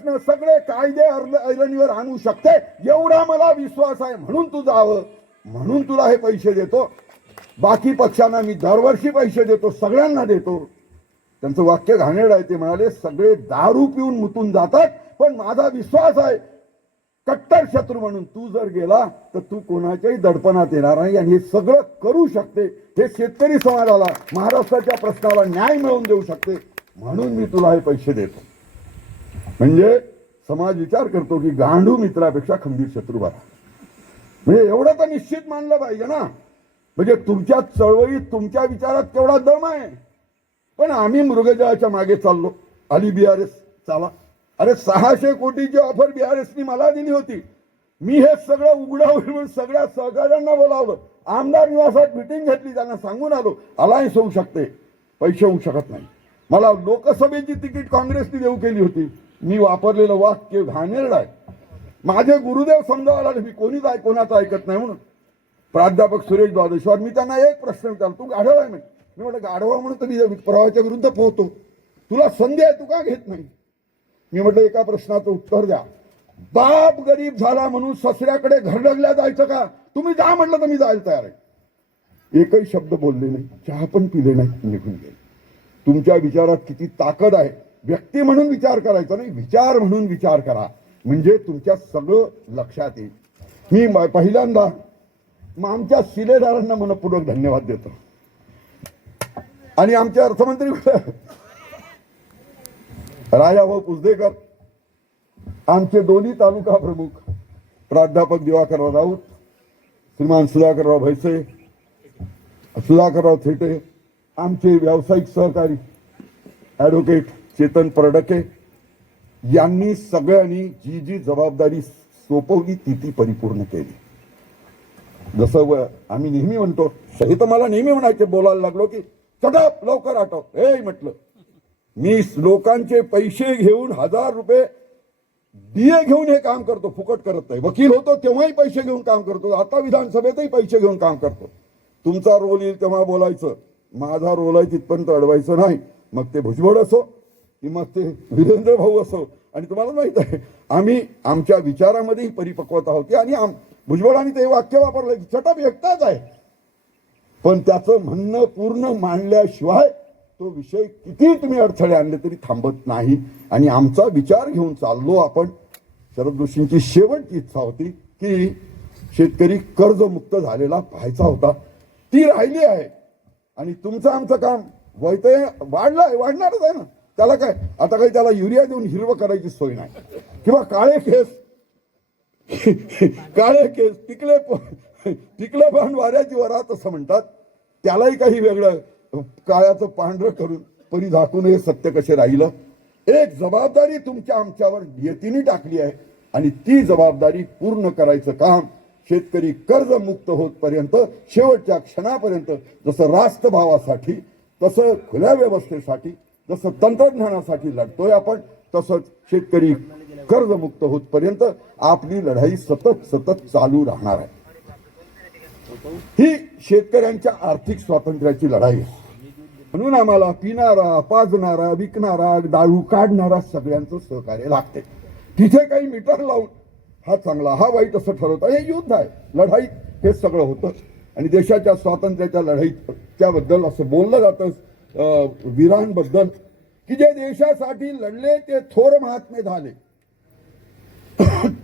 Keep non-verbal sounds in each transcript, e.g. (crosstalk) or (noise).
प्रश्न सगळे कायदे ऐरणीवर आणू शकते. एवढा मला विश्वास आहे. म्हणून तू जावं. म्हणून तुला हे पैसे देतो. बाकी पक्षांना मी दरवर्षी पैसे देतो. सगळ्यांना देतो. त्यांचं वाक्य घाणेड आहे. ते म्हणाले सगळे दारू पिऊन मुतून जातात. पण माझा विश्वास आहे. कट्टर शत्रू म्हणून तू जर गेला तर तू कोणाच्याही दडपणात येणार नाही. आणि हे सगळं करू शकते. हे शेतकरी समाजाला महाराष्ट्राच्या प्रश्नाला न्याय मिळवून देऊ शकते. म्हणून मी तुला हे पैसे देतो. म्हणजे समाज विचार करतो की गांडू मित्रापेक्षा खंबीर शत्रू बरा. म्हणजे एवढं तर निश्चित मानलं पाहिजे ना. म्हणजे तुमच्या चळवळीत तुमच्या विचारात केवढा दम आहे. पण आम्ही मृगजळाच्या मागे चाललो. आली एस चाला. अरे सहाशे कोटीची ऑफर बीआरएसनी मला दिली होती. मी हे सगळं उघडं होईल म्हणून सगळ्या सहकाऱ्यांना बोलावलं. आमदार निवासात मिटिंग घेतली त्यांना सांगून आलो. अलायन्स होऊ शकते. पैसे होऊ शकत नाही. मला लोकसभेची तिकीट काँग्रेसने देऊ केली होती. मी वापरलेलं वाक्य घाणेरड आहे. माझे गुरुदेव समजावं लागले मी कोणीच ऐक कोणाचं ऐकत नाही म्हणून. प्राध्यापक सुरेश द्वादशवर मी त्यांना एक प्रश्न विचारला तू गाढव आहे म्हणजे मी म्हटलं गाढवा म्हणून तर मी प्रवाहाच्या विरुद्ध पोहतो. तुला संधी आहे तू का घेत नाही? मी म्हटलं एका प्रश्नाचं उत्तर द्या. बाप गरीब झाला म्हणून ससऱ्याकडे घरडगल्या जायचं का? तुम्ही जा म्हटलं तर मी जायला तयार आहे. एकही शब्द बोलले नाही. चहा पण पिले नाही निघून गेले. तुमच्या विचारात किती ताकद आहे. व्यक्ती म्हणून विचार करायचा नाही विचार म्हणून विचार करा. म्हणजे तुमच्या सगळं लक्षात येईल. मी पहिल्यांदा मग आमच्या शिलेदारांना मनपूर्वक धन्यवाद देतो. आणि आमचे अर्थमंत्री (laughs) राजाभाऊ पुजदेकर आमचे दोन्ही तालुका प्रमुख प्राध्यापक दिवाकरराव राऊत श्रीमान सुधाकरराव भैसे सुधाकरराव थेटे आमचे व्यावसायिक सहकारी ॲडव्होकेट चेतन परडके यांनी सगळ्यांनी जी जी जबाबदारी सोपवली ती ती परिपूर्ण केली. जसं आम्ही नेहमी म्हणतो हे तर मला नेहमी म्हणायचे बोलायला लागलो की चटप लवकर आटप हे म्हटलं. मी लोकांचे पैसे घेऊन हजार रुपये डीए घेऊन हे काम करतो फुकट करत नाही. वकील होतो तेव्हाही पैसे घेऊन काम करतो. आता विधानसभेतही पैसे घेऊन काम करतो. तुमचा रोल येईल तेव्हा बोलायचं. माझा रोल आहे तिथपर्यंत अडवायचं नाही. मग ते भुजबळ असो की मग ते वीरेंद्र भाऊ असो. आणि तुम्हाला माहीत आहे आम्ही आमच्या विचारामध्येही परिपक्वता होती आणि आम भुजबळांनी ते वाक्य वापरलं की चटप एकटाच आहे. पण त्याचं म्हणणं पूर्ण मांडल्याशिवाय तो विषय किती तुम्ही अडथळे आणले तरी थांबत नाही. आणि आमचा विचार घेऊन चाललो आपण. शरद जोशींची शेवटची इच्छा होती की शेतकरी कर्जमुक्त झालेला पाहायचा होता. ती राहिली आहे. आणि तुमचं आमचं काम वैतय आहे वाढणारच आहे ना. त्याला काय? आता काही त्याला युरिया देऊन हिरवं करायची सोय नाही. किंवा काळे केस. काळे केस टिकले प- पान वाऱ्याची वरात असं म्हणतात. त्यालाही काही वेगळं काळ्याचं पांढरं करून परी झाकून हे सत्य कसे राहिलं? एक जबाबदारी तुमच्या आमच्यावर नियतीने टाकली आहे आणि ती जबाबदारी पूर्ण करायचं काम शेतकरी कर्जमुक्त होतपर्यंत शेवटच्या क्षणापर्यंत जसं रास्त भावासाठी तसं खुल्या व्यवस्थेसाठी जसं तंत्रज्ञानासाठी लढतोय आपण तसंच शेतकरी कर्जमुक्त होतपर्यंत आपली लढाई सतत सतत चालू राहणार आहे. ही शेतकऱ्यांच्या आर्थिक स्वातंत्र्याची लढाई आहे. म्हणून आम्हाला पिणारा पाजणारा विकणारा डाळू काढणारा सगळ्यांचं सहकार्य लागते. तिथे काही मीटर लावून हा चांगला हा वाईट असं ठरवता हे युद्ध आहे. लढाईत हे सगळं होतं. आणि देशाच्या स्वातंत्र्याच्या लढाईत त्याबद्दल असं बोललं जातं वीरांबद्दल की जे देशासाठी लढले ते थोर महात्मे झाले.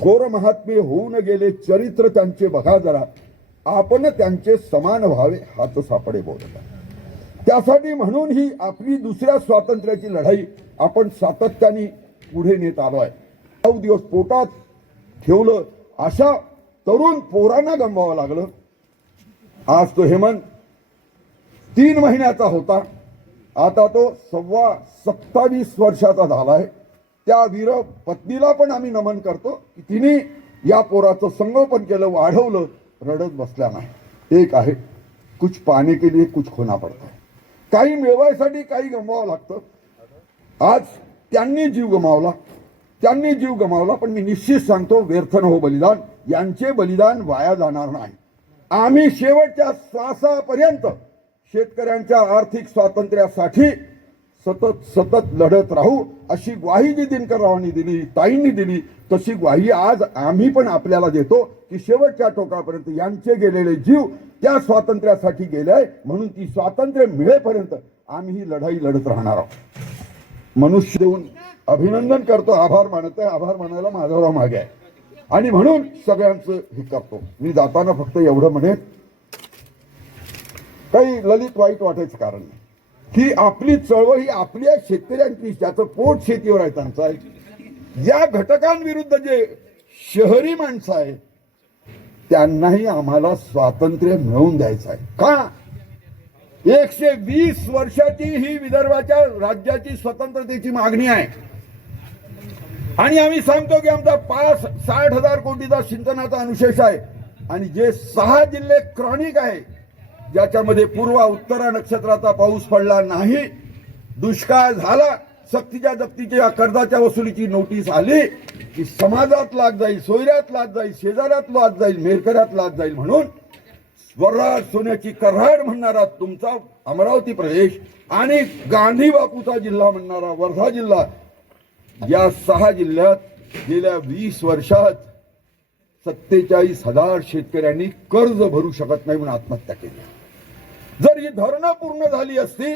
थोर महात्मे होऊन गेले चरित्र त्यांचे बघा जरा. आपण त्यांचे समान व्हावे हाच सापडे बोलता त्यासाठी म्हणून ही आपली दुसऱ्या स्वातंत्र्याची लढाई आपण सातत्याने पुढे नेत आलो आहे. नऊ दिवस पोटात ठेवलं अशा तरुण पोरांना गमवावं लागलं. आज तो हेमंत तीन महिन्याचा होता. आता तो सव्वा सत्तावीस वर्षाचा झाला आहे त्या वीर पत्नीला पण आम्ही नमन करतो की तिने या पोराचं संगोपन केलं वाढवलं रडत बसल्या नाही. एक आहे कुछ पाने के लिए कुछ खोना पडतं काही मिळवायसाठी काही गमवावं लागतं. आज त्यांनी जीव गमावला. त्यांनी जीव गमावला पण मी निश्चित सांगतो व्यर्थ न हो बलिदान. यांचे बलिदान वाया जाणार नाही. आम्ही शेवटच्या श्वासापर्यंत शेतकऱ्यांच्या आर्थिक स्वातंत्र्यासाठी सतत सतत लढत राहू अशी ग्वाही जी दिनकररावांनी दिली ताईंनी दिली तशी ग्वाही आज आम्ही पण आपल्याला देतो की शेवटच्या टोकापर्यंत यांचे गेलेले जीव त्या स्वातंत्र्यासाठी गेले म्हणून ती स्वातंत्र्य मिळेपर्यंत आम्ही ही लढाई लढत राहणार आहोत. मनुष्य देऊन अभिनंदन करतो आभार मानत आहे आभार मानायला माझा मागे आहे. आणि म्हणून सगळ्यांचं हे करतो. मी जाताना फक्त एवढं म्हणेन काही ललित वाईट वाटायचं कारण नाही. की आपली चळवळ ही आपल्या शेतकऱ्यांची ज्याचं पोट शेतीवर आहे त्यांचं आहे. या घटकांविरुद्ध जे शहरी माणसं आहे त्यांनाही आम्हाला स्वातंत्र्य मिळवून द्यायचं आहे. का? एकशे वीस वर्षाची ही विदर्भाच्या राज्याची स्वतंत्रतेची मागणी आहे. आणि आम्ही सांगतो की आमचा पाच साठ हजार कोटीचा सिंचनाचा अनुशेष आहे. आणि जे सहा जिल्हे क्रॉनिक आहे ज्याच्यामध्ये पूर्व उत्तरा नक्षत्राचा पाऊस पडला नाही दुष्काळ झाला सक्तीच्या जप्तीच्या कर्जाच्या वसुलीची नोटीस आली की समाजात लाग जाईल सोयऱ्यात लाग जाईल शेजाऱ्यात लाद जाईल मेरकऱ्यात लाद जाईल म्हणून स्वराज सोन्याची कराड म्हणणारा तुमचा अमरावती प्रदेश आणि गांधी बापूचा जिल्हा म्हणणारा वर्धा जिल्हा या सहा जिल्ह्यात गेल्या वीस वर्षात सत्तेचाळीस हजार शेतकऱ्यांनी कर्ज भरू शकत नाही म्हणून आत्महत्या केली. जर ही धरणं पूर्ण झाली असती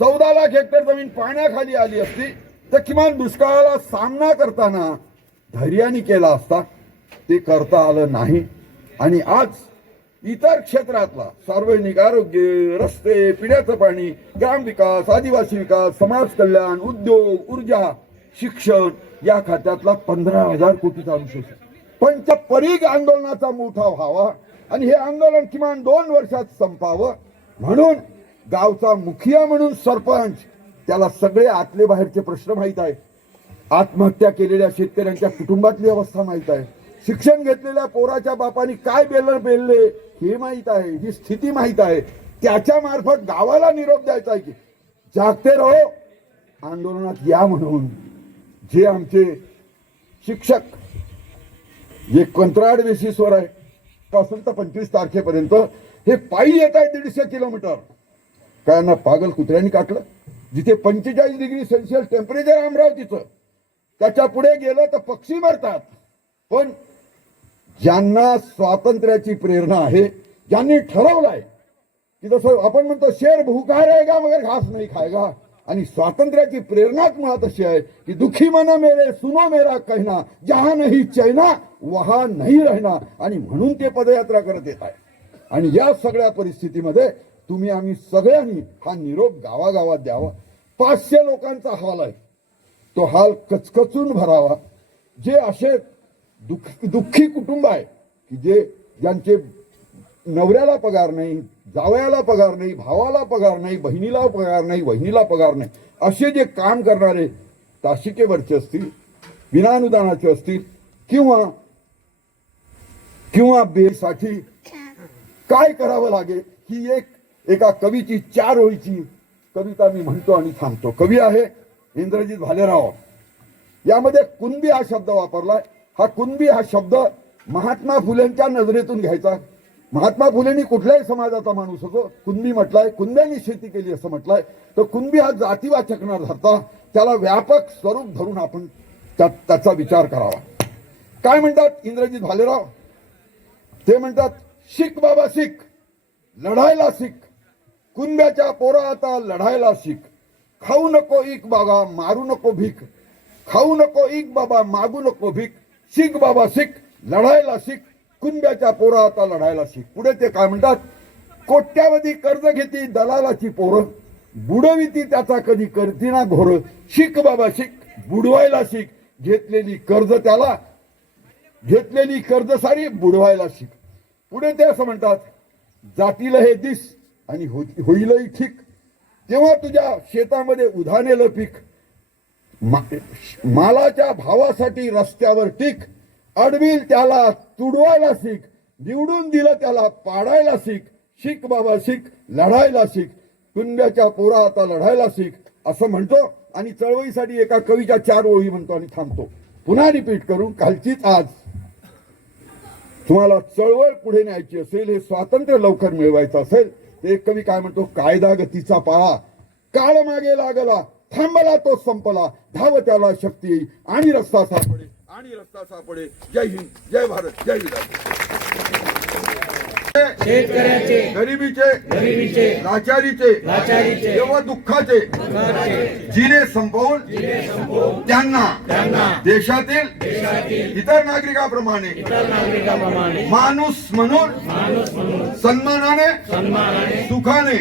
चौदा लाख हेक्टर जमीन पाण्याखाली आली असती तर किमान दुष्काळाला सामना करताना धैर्याने केला असता ते करता आलं नाही. आणि आज इतर क्षेत्रातला सार्वजनिक आरोग्य रस्ते पिण्याचं पाणी ग्रामविकास आदिवासी विकास समाज कल्याण उद्योग ऊर्जा शिक्षण या खात्यातला पंधरा हजार कोटीचा पण त्या पंचपरीग आंदोलनाचा मोठा व्हावा आणि हे आंदोलन किमान दोन वर्षात संपावं. म्हणून गावचा मुखिया म्हणून सरपंच त्याला सगळे आतले बाहेरचे प्रश्न माहीत आहे आत्महत्या केलेल्या शेतकऱ्यांच्या कुटुंबातली अवस्था माहीत आहे. शिक्षण घेतलेल्या पोराच्या बापाने काय बेलर बेलले हे माहीत आहे ही स्थिती माहीत आहे. त्याच्या मार्फत गावाला निरोप द्यायचा आहे की जागते रहो आंदोलनात या म्हणून. जे आमचे शिक्षक जे कंत्राट बेसिसवर आहे पासून तर पंचवीस तारखेपर्यंत हे पायी येत आहे दीडशे किलोमीटर. काय ना पागल कुत्र्यांनी काटलं? जिथे पंचेचाळीस डिग्री सेल्सिअस टेम्परेचर अमरावतीचं त्याच्या पुढे गेलं तर पक्षी मरतात. पण ज्यांना स्वातंत्र्याची प्रेरणा आहे ज्यांनी ठरवलंय की जसं आपण म्हणतो शेर भूखा रहेगा मगर घास नाही खायगा? आणि स्वातंत्र्याची प्रेरणाच मुळात अशी आहे की दुखी मन मेरे सुनो मेरा कहना जहा नाही चैना वहा नाही रहना. आणि म्हणून ते पदयात्रा करत येत आहे. आणि या सगळ्या परिस्थितीमध्ये तुम्ही आम्ही सगळ्यांनी हा निरोप गावागावात द्यावा. पाचशे लोकांचा हवाल आहे. तो हाल कचकचून भरावा. जे असे दुःख दुःखी कुटुंब आहे की जे ज्यांचे नवऱ्याला पगार नाही जावयाला पगार नाही भावाला पगार नाही बहिणीला पगार नाही वहिनीला पगार नाही असे जे काम करणारे ताशिकेवरचे असतील विनानुदानाचे असतील किंवा किंवा बेसाठी काय करावं लागेल? ही एक एका कवीची चार ओळीची कविता मी म्हणतो आणि थांबतो. कवी आहे इंद्रजित भालेराव. यामध्ये कुणबी हा शब्द वापरलाय. हा कुणबी हा शब्द महात्मा फुलेंच्या नजरेतून घ्यायचा. महात्मा फुलेंनी कुठल्याही समाजाचा माणूस होतो. कुणबी म्हटलाय कुणब्यांनी शेती केली असं म्हटलंय. तर कुणबी हा जातीवाचक न धरता त्याला व्यापक स्वरूप धरून आपण त्याचा विचार करावा. काय म्हणतात इंद्रजित भालेराव? ते म्हणतात शिक बाबा शिक लढायला शिक कुंब्याच्या पोरा आता लढायला शिक खाऊ नको इक बाबा मारू नको भीक. खाऊ नको इक बाबा मागू नको भीक. शिक बाबा शिक लढायला शिक कुंब्याच्या पोरा आता लढायला शिक पुढे ते काय म्हणतात? कोट्यावधी कर्ज घेती दलालाची पोरं. बुडविती त्याचा कधी करती ना घोर. शिक बाबा शिक बुडवायला शिक घेतलेली कर्ज त्याला. घेतलेली कर्ज सारी बुडवायला शिक पुढे ते असं म्हणतात जातील हे दिस आणि हो-, होईलही ठीक. तेव्हा तुझ्या शेतामध्ये उधानेलं पीक मा- मालाच्या भावासाठी रस्त्यावर टिक अडविल त्याला तुडवायला शिक निवडून दिलं त्याला पाडायला शिक शिक बाबा शिक लढायला शिक कुंब्याच्या पोरा आता लढायला शिक असं म्हणतो आणि चळवळीसाठी एका कवीच्या चार ओळी म्हणतो आणि थांबतो. पुन्हा रिपीट करून कालचीच आज. तुम्हाला चळवळ पुढे न्यायची असेल हे स्वातंत्र्य लवकर मिळवायचं असेल तर एक कवी काय म्हणतो कायदा गतीचा पाळा. काळ मागे लागला थांबला तो संपला धाव त्याला शक्ती आणि रस्ता सापडे आणि रस्ता सापडे जय हिंद जय भारत जय विधान शेतकऱ्याचे गरिबीचे गरिबीचे लाचारीचे लाचारीचे किंवा दुःखाचे जिने संपवून त्यांना त्यांना देशातील देशातील इतर नागरिकाप्रमाणे माणूस म्हणून सन्मानाने सुखाने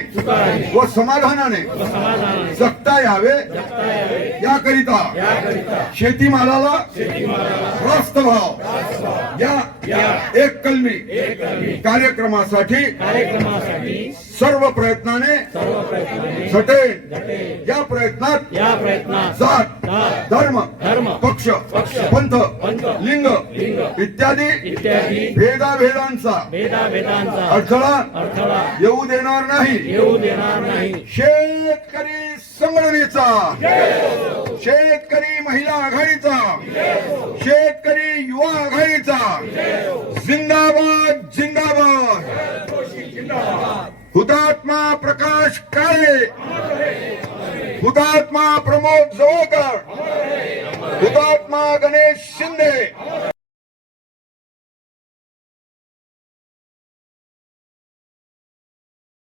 व समाधानाने जगता यावे. याकरिता शेतीमालाला रास्त भाव या एक कलमी कार्यक्रमासाठी कार्यक्रमासाठी सर्व प्रयत्नाने झटेल. या प्रयत्नात या प्रयत्नात जात धर्म धर्म, पक्ष पक्ष, पंथ लिंग लिंग, इत्यादी भेदाभेदांचा अडथळा येऊ देणार नाही येऊ देणार नाही शेतकरी संघटनेचा शेतकरी महिला आघाडीचा. शेतकरी युवा आघाडीचा. जिंदाबाद जिंदाबाद. हुतात्मा प्रकाश काळे. हुतात्मा प्रमोद जवळकर. हुतात्मा गणेश शिंदे.